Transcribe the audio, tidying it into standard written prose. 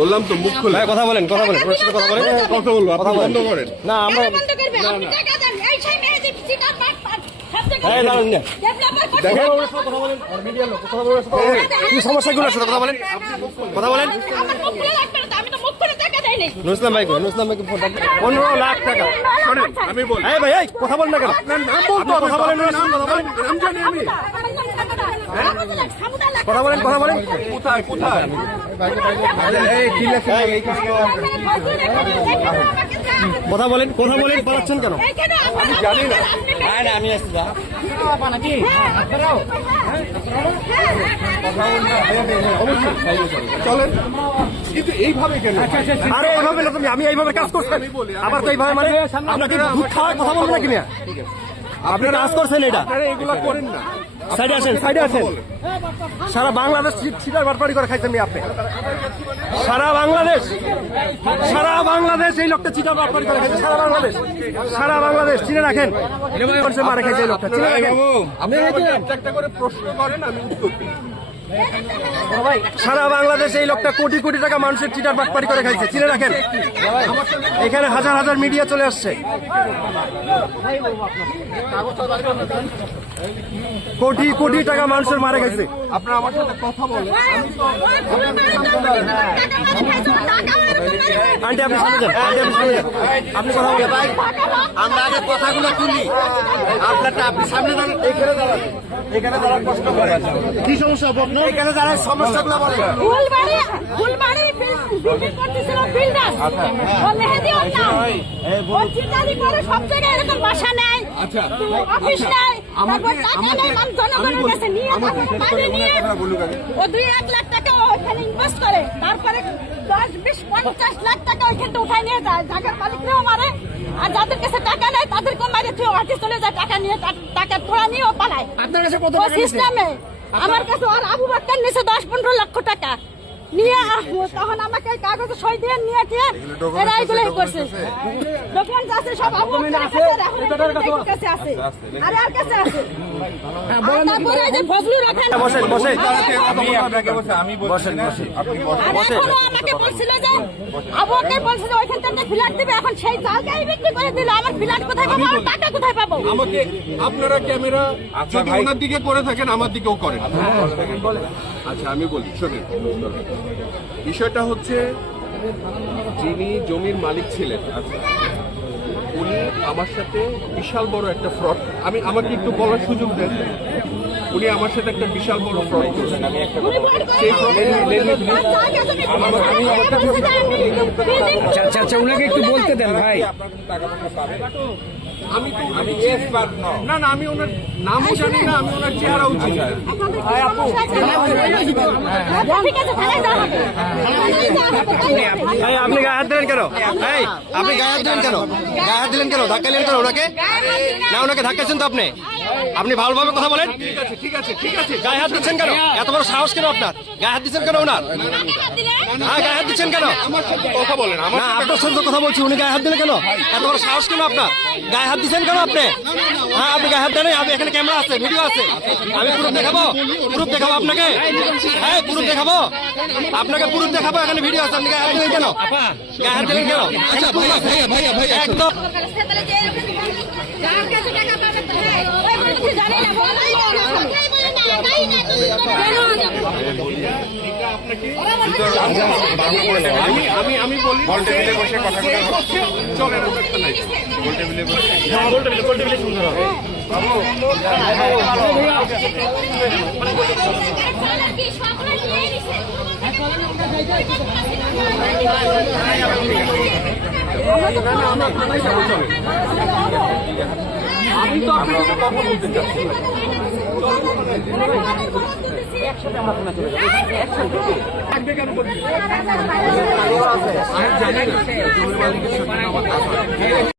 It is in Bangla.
বললাম তো মুখ খুলে কথা বলেন কথা বলেন ওর সাথে কথা বলেন কথা বলবো আপনি বন্ধ করেন না আমরা এই দাঁড়ান না দেখেন কি সমস্যাগুলো সাথে কথা বলেন কথা বলেন নুসলাম ভাই নুসলাম ভাই ফোন 15 লাখ টাকা শোনেন আমি বলি এই ভাই এই কথা বলেন না কেন আপনার নাম বলতে হবে কথা বলেন কথা বলেন নাম জানি আমি কথা বলেন কথা বলেন কোথায় কোথায় এই কি লেখা এই কথা বলেন পালাচ্ছেন কেন আমি জানি না না আমি আসছি যা চলেন কিন্তু এইভাবে কেন আরে এইভাবে না তুমি আমি এইভাবে কাজ করছি আবার তো এইভাবে মানে আপনাকে দুধ খাওয়ার কথা বলবো না কিনা আপনি কাজ করছেন এটা আপনারা এগুলো করেন না সাইডে আসেন সারা বাংলাদেশ সিটার বাটপাড়ি করে খাইছেন আপনি সারা বাংলাদেশ এই লোকটা চিটার বাটপাড়ি করে খাইছে সারা বাংলাদেশ চিনে রাখেন মারে খাইছে এই লোকটা চিনে রাখেন আপনি একটা করে প্রশ্ন করেন আমি উত্তর দিই সারা বাংলাদেশ এই লোকটা কোটি কোটি টাকা মানুষের চিটার বাটপাড়ি করে খাইছে চিনে রাখেন এখানে হাজার হাজার মিডিয়া চলে আসছে কোটি কোটি টাকা মানুষের মারা গেছে আপনারা আমার সাথে কথা বলেন আন্টি আপনি শুনে যান আপনি কথা বলেন আমরা আগে কথাগুলো তুলি আপনারটা আপনি সামনে দাঁড়ান এখানে দাঁড়ান কষ্ট করে কি সমস্যা আপনার এখানে দাঁড়ান সমস্যাগুলো বলেন ফুলবাড়ি বিল্ডিং করতেছিল বিল্ডার ও মেহেদি ওর নাম ও চিন্তারি করে সব জায়গায় এরকম বাসা নেয় আচ্ছা অফিস নেয় তারপর টাকা নেয় মানুষ জনগণের কাছে নিয়ে বাইরে নিয়ে ও 2-1 লাখ টাকা ওখানে ইনভেস্ট করে তারপরে 10-20-50 লাখ টাকা ওইখান থেকে উঠায় নিয়ে যায় জায়গার মালিকরাও মারে আর যাদের কাছে টাকা নেয় তাদেরকেও মারে তুই হাঁটি চলে যায় টাকা নিয়ে টাকা থোড়া নিয়ে ও পালায় আপনার কাছে কত ও টাকা সিস্টেমে আমার কাছে আর আবু বাক্কার নিচে 10-15 লক্ষ টাকা নিয়ে তখন আমাকে কাগজে সই দিয়ে নিয়ে এরা এগুলো করছে ডকুমেন্ট আছে সব আবু বাক্কারের কাছে আছে আর আর কাছে আছে তারপরে এই যে ফজলুর ওখানে বসেন আমি আপনাকে বলছি আমি বলছি আপনি আমাকে বলছিল যে আবু বাক্কার বলছিল ওইখান থেকে ফ্ল্যাট দিবে এখন সেই জায়গায় বিক্রি করে দিল আমার ফ্ল্যাট কোথায় পাবো আর টাকা কোথায় পাবো আমাকে আপনারা ক্যামেরা যদি ওনার দিকে করে থাকেন আমার দিকেও করেন আচ্ছা আমি বলি শোনেন বিষয়টা হচ্ছে যিনি জমির মালিক ছিলেন উনি আমার সাথে বিশাল বড় একটা ফ্রড আমাকে একটু বলার সুযোগ দেন উনি আমার সাথে একটা বিশাল বড় ফ্রড করেছেন সেই আচ্ছা উনাকে একটু বলতে দেন ভাই আমি না আমি ওনার নামও জানি না আমি ওনার চেহারাও চিনি না আপনি গায়ে হাত দিলেন কেন আপনি গায়ে হাত দিলেন কেন ধাক্কা দিলেন কেন ওনাকে না ওনাকে ধাক্কাছেন তো আপনি ভালোভাবে কথা বলেন ঠিক আছে গায়ে হাত দিচ্ছেন কেন এত বড় সাহস কেন আপনার গায়ে হাত দিচ্ছেন কেন ওনার হ্যাঁ গায়ে হাত দিচ্ছেন কেন আমার সাথে কথা বলেন না আপনার সাথে কথা বলছি উনি গায়ে হাত দিলেন কেন এত বড় সাহস কেন আপনার গায়ে হাত দিচ্ছেন কেন আপনি হ্যাঁ আপনি গায়ে হাত দেন আপনি এখানে ক্যামেরা আছে ভিডিও আছে আমি প্রুফ দেখাবো আপনাকে হ্যাঁ প্রুফ দেখাবো এখানে ভিডিও আছে আপনি গায়ে হাত দিলেন কেন একদম আমি বলি বসে কথা চলে আমি তো আপনার সাথে কথা বলতে চাচ্ছি একসাথে আমরা চলে যাবো একসাথে কেন বলছি জানি না